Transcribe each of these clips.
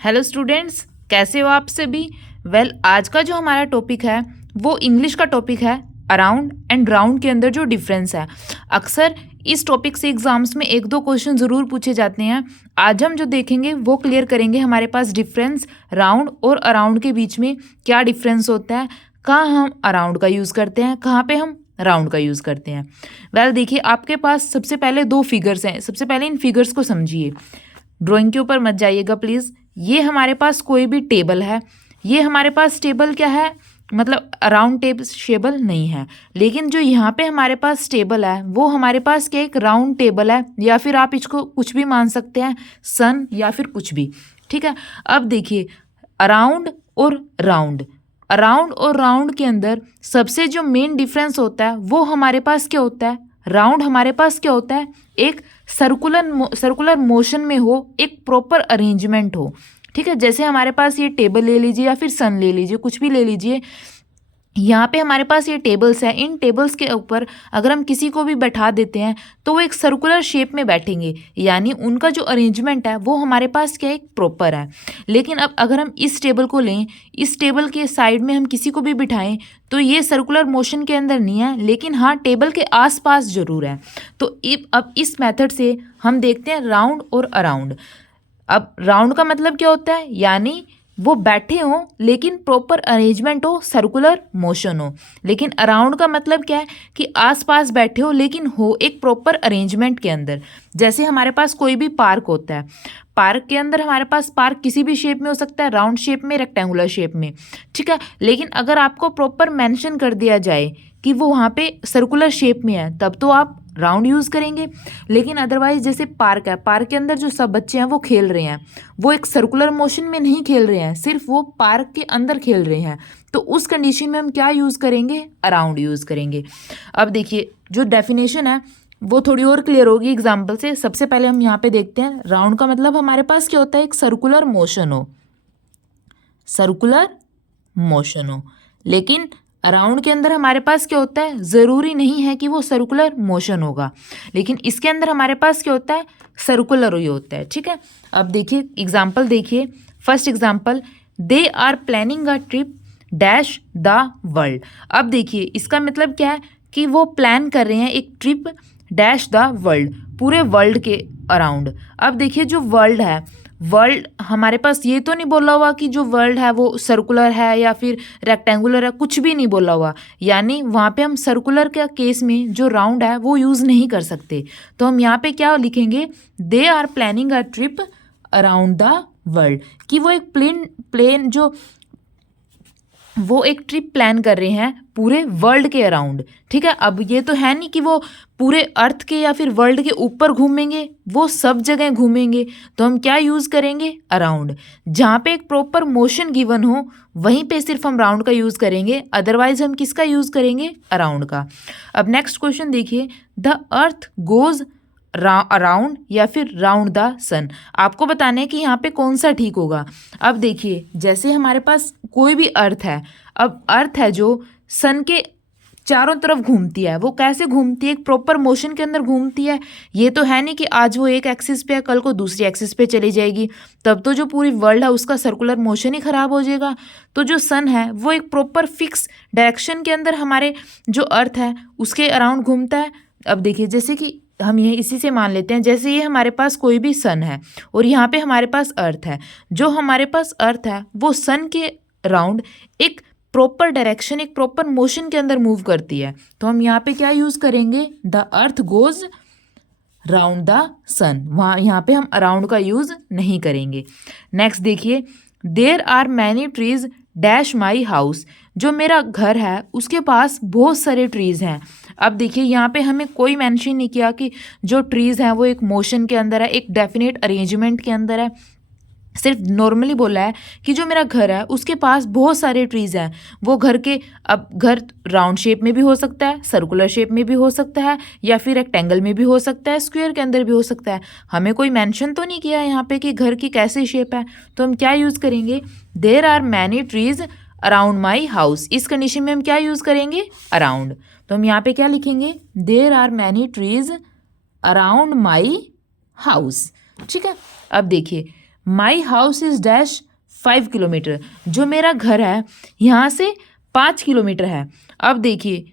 Hello students, कैसे हो आप सभी। आज का जो हमारा टॉपिक है वो इंग्लिश का टॉपिक है अराउंड एंड राउंड के अंदर जो डिफरेंस है। अक्सर इस टॉपिक से एग्जाम्स में एक दो क्वेश्चन ज़रूर पूछे जाते हैं। आज हम जो देखेंगे वो क्लियर करेंगे हमारे पास डिफरेंस राउंड और अराउंड के बीच में क्या डिफरेंस होता है, कहाँ हम अराउंड का यूज़ करते हैं, कहाँ पे हम राउंड का यूज़ करते हैं। देखिए, आपके पास सबसे पहले दो फिगर्स हैं। सबसे पहले इन फिगर्स को समझिए, ड्राइंग के ऊपर मत जाइएगा प्लीज़। ये हमारे पास कोई भी टेबल है। ये हमारे पास टेबल क्या है, मतलब राउंड टेबल नहीं है। लेकिन जो यहाँ पे हमारे पास टेबल है वो हमारे पास क्या एक राउंड टेबल है, या फिर आप इसको कुछ भी मान सकते हैं, सन या फिर कुछ भी। ठीक है, अब देखिए अराउंड और राउंड। अराउंड और राउंड के अंदर सबसे जो मेन डिफरेंस होता है वो हमारे पास क्या होता है। राउंड हमारे पास क्या होता है, एक सर्कुलर मोशन में हो, एक प्रॉपर अरेंजमेंट हो। ठीक है, जैसे हमारे पास ये टेबल ले लीजिए या फिर सन ले लीजिए, कुछ भी ले लीजिए। यहाँ पे हमारे पास ये टेबल्स हैं। इन टेबल्स के ऊपर अगर हम किसी को भी बैठा देते हैं तो वो एक सर्कुलर शेप में बैठेंगे, यानी उनका जो अरेंजमेंट है वो हमारे पास क्या एक प्रॉपर है। लेकिन अब अगर हम इस टेबल को लें, इस टेबल के साइड में हम किसी को भी बिठाएं तो ये सर्कुलर मोशन के अंदर नहीं है, लेकिन हाँ टेबल के आसपास जरूर है। तो अब इस मेथड से हम देखते हैं राउंड और अराउंड। अब राउंड का मतलब क्या होता है, यानी वो बैठे हों लेकिन प्रॉपर अरेंजमेंट हो, सर्कुलर मोशन हो। लेकिन अराउंड का मतलब क्या है कि आसपास बैठे हो लेकिन हो एक प्रॉपर अरेंजमेंट के अंदर। जैसे हमारे पास कोई भी पार्क होता है, पार्क के अंदर हमारे पास पार्क किसी भी शेप में हो सकता है, राउंड शेप में, रेक्टेंगुलर शेप में। ठीक है, लेकिन अगर आपको प्रॉपर मेंशन कर दिया जाए कि वो वहाँ पे सर्कुलर शेप में है तब तो आप राउंड यूज़ करेंगे। लेकिन अदरवाइज जैसे पार्क है, पार्क के अंदर जो सब बच्चे हैं वो खेल रहे हैं, वो एक सर्कुलर मोशन में नहीं खेल रहे हैं, सिर्फ वो पार्क के अंदर खेल रहे हैं, तो उस कंडीशन में हम क्या यूज़ करेंगे, अराउंड यूज़ करेंगे। अब देखिए जो डेफिनेशन है वो थोड़ी और क्लियर होगी एग्जाम्पल से। सबसे पहले हम यहाँ पे देखते हैं, राउंड का मतलब हमारे पास क्या होता है, एक सर्कुलर मोशन हो, सर्कुलर मोशन हो। लेकिन अराउंड के अंदर हमारे पास क्या होता है, ज़रूरी नहीं है कि वो सर्कुलर मोशन होगा, लेकिन इसके अंदर हमारे पास क्या होता है, सर्कुलर ही होता है। ठीक है, अब देखिए एग्जाम्पल देखिए। First example, they are planning a trip dash the world. अब देखिए इसका मतलब क्या है कि वो प्लान कर रहे हैं एक ट्रिप डैश द वर्ल्ड, पूरे वर्ल्ड के अराउंड। अब देखिए जो वर्ल्ड है, वर्ल्ड हमारे पास ये तो नहीं बोला हुआ कि जो वर्ल्ड है वो सर्कुलर है या फिर रेक्टेंगुलर है, कुछ भी नहीं बोला हुआ। यानी वहाँ पे हम सर्कुलर के केस में जो राउंड है वो यूज़ नहीं कर सकते। तो हम यहाँ पे क्या लिखेंगे, they are planning a trip around the world, कि वो एक प्लेन जो वो एक ट्रिप प्लान कर रहे हैं पूरे वर्ल्ड के अराउंड। ठीक है, अब ये तो है नहीं कि वो पूरे अर्थ के या फिर वर्ल्ड के ऊपर घूमेंगे, वो सब जगह घूमेंगे। तो हम क्या यूज़ करेंगे, अराउंड। जहाँ पे एक प्रॉपर मोशन गिवन हो वहीं पे सिर्फ हम राउंड का यूज़ करेंगे, अदरवाइज हम किसका यूज़ करेंगे, अराउंड का। अब नेक्स्ट क्वेश्चन देखिए, द अर्थ गोज अराउंड या फिर राउंड द सन। आपको बताना है कि यहाँ पे कौन सा ठीक होगा। अब देखिए जैसे हमारे पास कोई भी अर्थ है, अब अर्थ है जो सन के चारों तरफ घूमती है, वो कैसे घूमती है, एक प्रॉपर मोशन के अंदर घूमती है। ये तो है नहीं कि आज वो एक एक्सिस पे है कल को दूसरी एक्सिस पे चली जाएगी, तब तो जो पूरी वर्ल्ड है उसका सर्कुलर मोशन ही खराब हो जाएगा। तो जो सन है वो एक प्रॉपर फिक्स डायरेक्शन के अंदर हमारे जो अर्थ है उसके अराउंड घूमता है। अब देखिए जैसे कि हम ये इसी से मान लेते हैं, जैसे ये हमारे पास कोई भी सन है और यहाँ पे हमारे पास अर्थ है। जो हमारे पास अर्थ है वो सन के राउंड एक प्रॉपर डायरेक्शन, एक प्रॉपर मोशन के अंदर मूव करती है। तो हम यहाँ पे क्या यूज़ करेंगे, the earth goes round the sun. वहाँ यहाँ पे हम अराउंड का यूज़ नहीं करेंगे। नेक्स्ट देखिए, there are many trees dash my house. जो मेरा घर है उसके पास बहुत सारे ट्रीज़ हैं। अब देखिए यहाँ पे हमें कोई मेंशन नहीं किया कि जो ट्रीज़ हैं वो एक मोशन के अंदर है, एक डेफिनेट अरेंजमेंट के अंदर है। सिर्फ नॉर्मली बोला है कि जो मेरा घर है उसके पास बहुत सारे ट्रीज़ हैं। वो घर के, अब घर राउंड शेप में भी हो सकता है, सर्कुलर शेप में भी हो सकता है, या फिर रेक्टेंगल में भी हो सकता है, स्क्वायर के अंदर भी हो सकता है। हमें कोई मेंशन तो नहीं किया यहाँ पे कि घर की कैसी शेप है। तो हम क्या यूज़ करेंगे, there are many trees around my house. इस कंडीशन में हम क्या यूज़ करेंगे, अराउंड। तो हम यहाँ पे क्या लिखेंगे, there are many trees around my house. ठीक है, अब देखिए my house is dash 5 kilometre, जो मेरा घर है यहाँ से 5 किलोमीटर है। अब देखिए,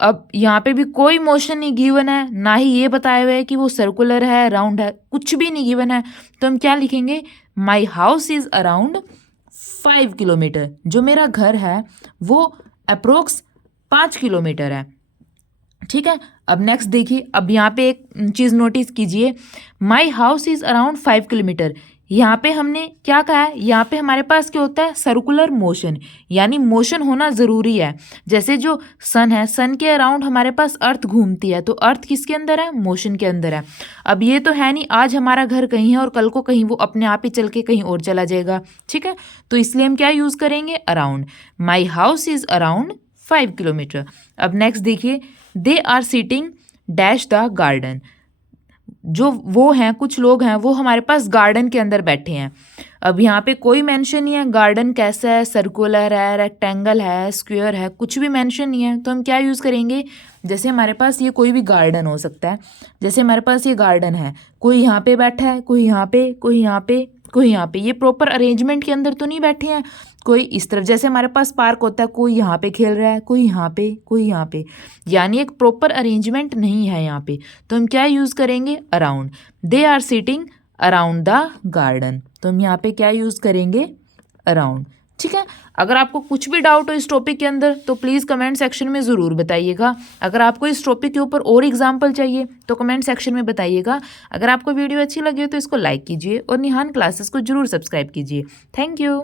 अब यहाँ पे भी कोई मोशन नहीं गिवन है, ना ही ये बताया हुआ है कि वो सर्कुलर है राउंड है, कुछ भी नहीं गिवन है। तो हम क्या लिखेंगे, माई हाउस इज़ अराउंड 5 किलोमीटर, जो मेरा घर है वो अप्रोक्स 5 किलोमीटर है। ठीक है, अब नेक्स्ट देखिए, अब यहाँ पे एक चीज़ नोटिस कीजिए, माई हाउस इज़ अराउंड 5 किलोमीटर। यहाँ पे हमने क्या कहा है, यहाँ पे हमारे पास क्या होता है, सर्कुलर मोशन, यानी मोशन होना ज़रूरी है। जैसे जो सन है, सन के अराउंड हमारे पास अर्थ घूमती है, तो अर्थ किसके अंदर है, मोशन के अंदर है। अब ये तो है नहीं आज हमारा घर कहीं है और कल को कहीं वो अपने आप ही चल के कहीं और चला जाएगा। ठीक है, तो इसलिए हम क्या यूज़ करेंगे, around. My house is around 5 kilometre. अब नेक्स्ट देखिए, they are sitting dash the garden, जो वो हैं कुछ लोग हैं वो हमारे पास गार्डन के अंदर बैठे हैं। अब यहाँ पे कोई मेंशन नहीं है गार्डन कैसा है, सर्कुलर है, रेक्टेंगल है, स्क्वायर है, कुछ भी मेंशन नहीं है। तो हम क्या यूज़ करेंगे, जैसे हमारे पास ये कोई भी गार्डन हो सकता है, जैसे हमारे पास ये गार्डन है, कोई यहाँ पे बैठा है, कोई यहाँ पे, कोई यहाँ पे, कोई यहाँ पे, ये प्रॉपर अरेंजमेंट के अंदर तो नहीं बैठे हैं। कोई इस तरफ, जैसे हमारे पास पार्क होता है, कोई यहाँ पे खेल रहा है, कोई यहाँ पे, कोई यहाँ पे, यानी एक प्रॉपर अरेंजमेंट नहीं है यहाँ पे। तो हम क्या यूज़ करेंगे, around. They are sitting around the garden, तो हम यहाँ पे क्या यूज़ करेंगे, अराउंड। ठीक है, अगर आपको कुछ भी डाउट हो इस टॉपिक के अंदर तो प्लीज़ कमेंट सेक्शन में ज़रूर बताइएगा। अगर आपको इस टॉपिक के ऊपर और एग्जाम्पल चाहिए तो कमेंट सेक्शन में बताइएगा। अगर आपको वीडियो अच्छी लगी हो तो इसको लाइक कीजिए और निहान क्लासेस को ज़रूर सब्सक्राइब कीजिए। Thank you.